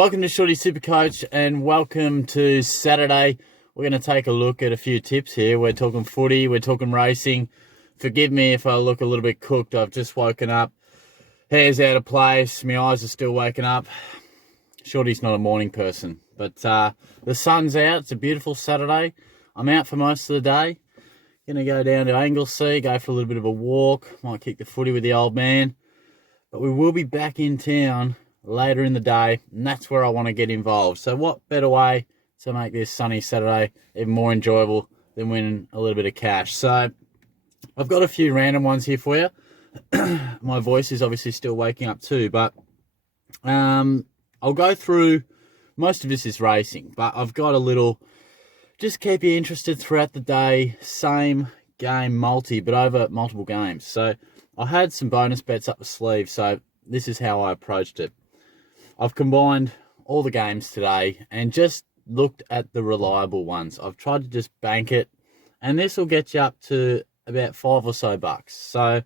Welcome to Shorty Supercoach and welcome to Saturday. We're going to take a look at a few tips here. We're talking footy, we're talking racing. Forgive me if I look a little bit cooked. I've just woken up. Hair's out of place. My eyes are still waking up. Shorty's not a morning person. But the sun's out. It's a beautiful Saturday. I'm out for most of the day. Going to go down to Anglesea, go for a little bit of a walk. Might kick the footy with the old man. But we will be back in town later in the day, and that's where I want to get involved. So what better way to make this sunny Saturday even more enjoyable than winning a little bit of cash? So I've got a few random ones here for you. My voice is obviously still waking up too, but I'll go through, most of this is racing, but I've got a little, just keep you interested throughout the day, same game multi, but over multiple games. So I had some bonus bets up the sleeve, so this is how I approached it. I've combined all the games today and just looked at the reliable ones. I've tried to just bank it, and this will get you up to about $5 or so. So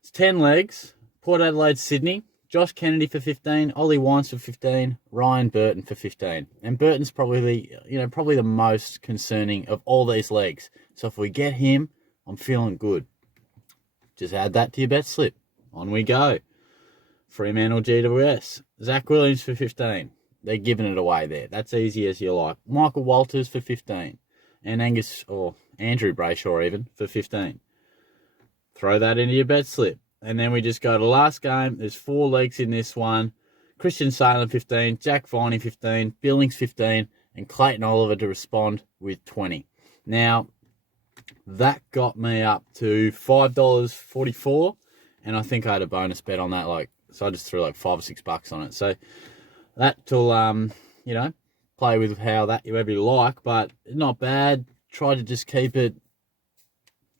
it's 10 legs. Port Adelaide, Sydney. Josh Kennedy for 15, Ollie Wines for 15, Ryan Burton for 15. And Burton's probably the most concerning of all these legs. So if we get him, I'm feeling good. Just add that to your bet slip. On we go. Fremantle GWS. Zach Williams for 15. They're giving it away there. That's easy as you like. Michael Walters for 15. And Andrew Brayshaw even for 15. Throw that into your bet slip. And then we just go to the last game. There's 4 legs in this one. Christian Salem 15. Jack Viney 15. Billings 15. And Clayton Oliver to respond with 20. Now, that got me up to $5.44. And I think I had a bonus bet on that, so I just threw $5 or $6 on it. So that'll, play with whoever you like, but not bad. Try to just keep it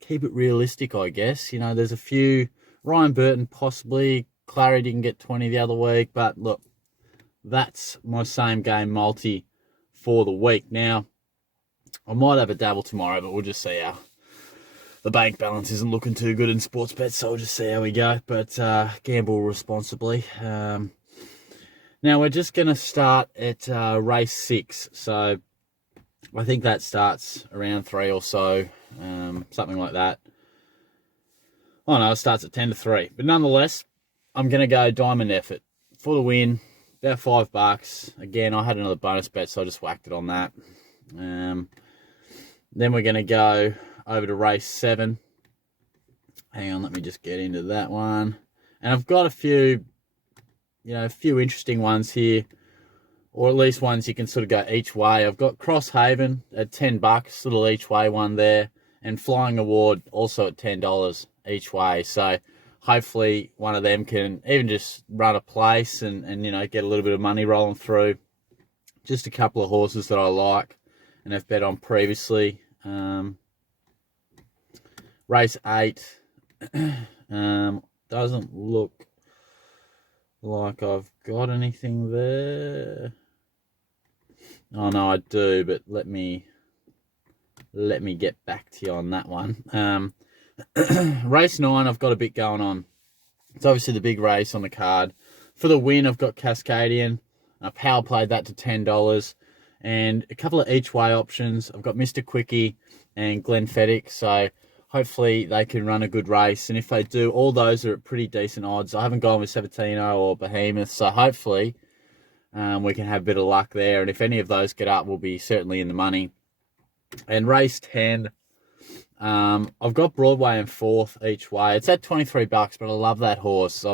realistic, I guess. There's a few. Ryan Burton possibly. Clary didn't get 20 the other week, but look, that's my same game multi for the week. Now, I might have a dabble tomorrow, but we'll just see how. The bank balance isn't looking too good in sports bets, so we'll just see how we go. But gamble responsibly. Now we're just going to start at race 6. So I think that starts around 3 or so, something like that. Oh no, it starts at 10 to 3. But nonetheless, I'm going to go diamond effort for the win. About $5. Again, I had another bonus bet, so I just whacked it on that. Then we're going to go over to race 7. Hang on, let me just get into that one. And I've got a few interesting ones here, or at least ones you can sort of go each way. I've got Crosshaven at $10, little each way one there, and Flying Award also at $10 each way. So hopefully one of them can even just run a place and get a little bit of money rolling through. Just a couple of horses that I like and have bet on previously. Race 8 doesn't look like I've got anything there. Oh no, I do, but let me get back to you on that one. Race 9, I've got a bit going on. It's obviously the big race on the card. For the win, I've got Cascadian. I power played that to $10. And a couple of each way options. I've got Mr. Quickie and Glenfiddich. So hopefully they can run a good race. And if they do, all those are at pretty decent odds. I haven't gone with Sabatino or Behemoth. So hopefully we can have a bit of luck there. And if any of those get up, we'll be certainly in the money. And race 10, I've got Broadway in 4th each way. It's at $23, but I love that horse.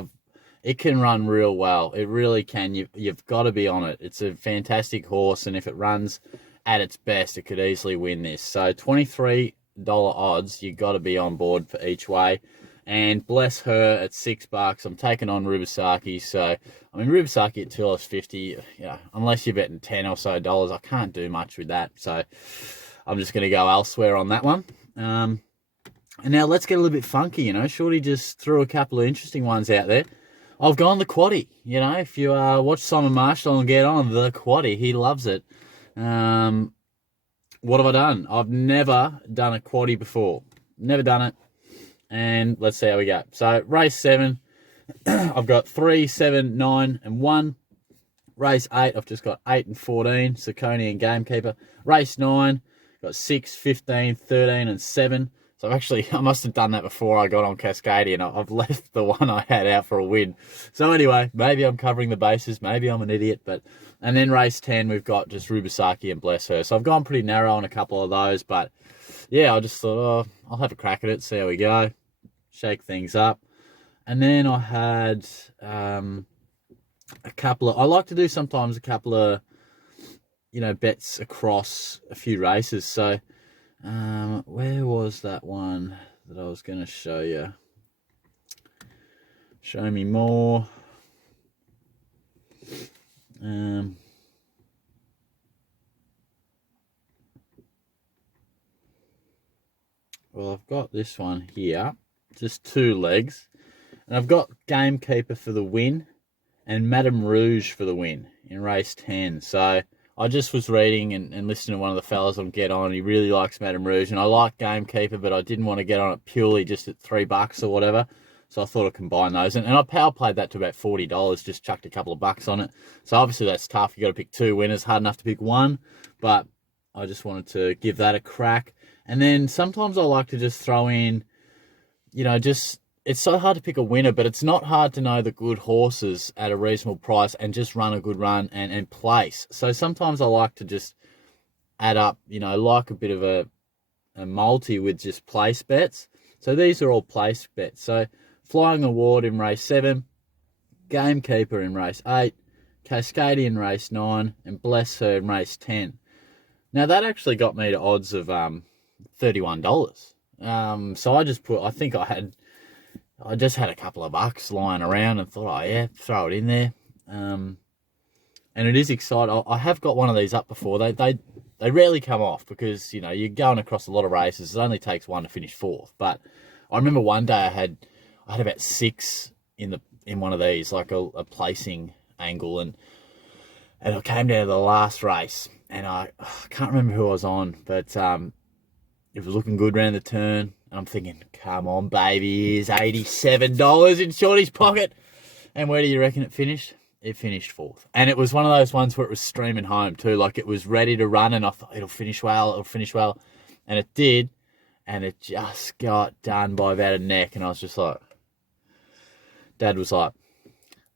It can run real well. It really can. You've got to be on it. It's a fantastic horse, and if it runs at its best, it could easily win this. So $23 odds, you've got to be on board for each way. And bless her at $6. I'm taking on Rubisaki. So, Rubisaki at $2.50, unless you're betting 10 or so dollars, I can't do much with that. So I'm just going to go elsewhere on that one. And now let's get a little bit funky, Shorty just threw a couple of interesting ones out there. I've gone the quaddie, if you watch Simon Marshall and get on the quaddie, he loves it. What have I done? I've never done a quaddie before. Never done it. And let's see how we go. So race 7, I've got 3, 7, 9, and 1. Race 8, I've just got 8 and 14, Saucony and Gamekeeper. Race 9, got 6, 15, 13 and 7. So I must have done that before I got on Cascadian. I've left the one I had out for a win. So anyway, maybe I'm covering the bases. Maybe I'm an idiot. And then race 10, we've got just Rubisaki and Bless Her. So I've gone pretty narrow on a couple of those. But yeah, I just thought, I'll have a crack at it, see how we go, shake things up. And then I had I like to do sometimes a couple of, bets across a few races. So where was that one that I was going to show you? Show me more. Well, I've got this one here, just 2 legs, and I've got Gamekeeper for the win and Madame Rouge for the win in race 10. So I just was reading and listening to one of the fellas on Get On. He really likes Madame Rouge, and I like Gamekeeper, but I didn't want to get on it purely just at $3 or whatever. So I thought I'd combine those. And I power played that to about $40, just chucked a couple of bucks on it. So obviously that's tough. You got to pick 2 winners, hard enough to pick one. But I just wanted to give that a crack. And then sometimes I like to just throw in, it's so hard to pick a winner, but it's not hard to know the good horses at a reasonable price and just run a good run and place. So sometimes I like to just add up, like a bit of a multi with just place bets. So these are all place bets. So Flying Award in race 7, Gamekeeper in race 8, Cascadian in race 9, and Bless Her in race 10. Now that actually got me to odds of $31. So I just I just had a couple of bucks lying around and thought, throw it in there. And it is exciting. I have got one of these up before. They rarely come off because, you're going across a lot of races. It only takes one to finish 4th. But I remember one day I had about 6 in one of these, like a placing angle. And I came down to the last race and I can't remember who I was on, but it was looking good around the turn. And I'm thinking, come on, baby, here's $87 in Shorty's pocket. And where do you reckon it finished? It finished 4th. And it was one of those ones where it was streaming home too. Like it was ready to run and I thought, it'll finish well. And it did. And it just got done by about a neck. And I was just like, Dad was like,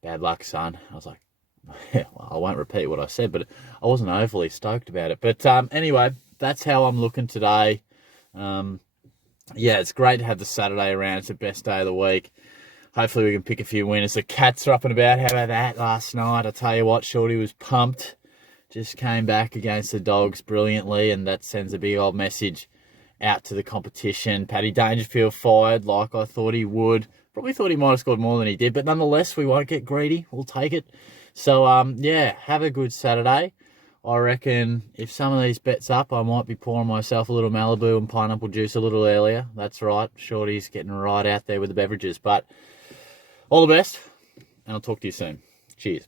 bad luck, son. I was like, well, I won't repeat what I said, but I wasn't overly stoked about it. But anyway, that's how I'm looking today. It's great to have the Saturday around. It's the best day of the week. Hopefully we can pick a few winners. The cats are up and about. How about that last night? I tell you what, Shorty was pumped. Just came back against the Dogs brilliantly, and that sends a big old message out to the competition. Paddy Dangerfield fired like I thought he would. Probably thought he might have scored more than he did, but nonetheless, we won't get greedy. We'll take it. So, have a good Saturday. I reckon if some of these bets up, I might be pouring myself a little Malibu and pineapple juice a little earlier. That's right. Shorty's getting right out there with the beverages. But all the best, and I'll talk to you soon. Cheers.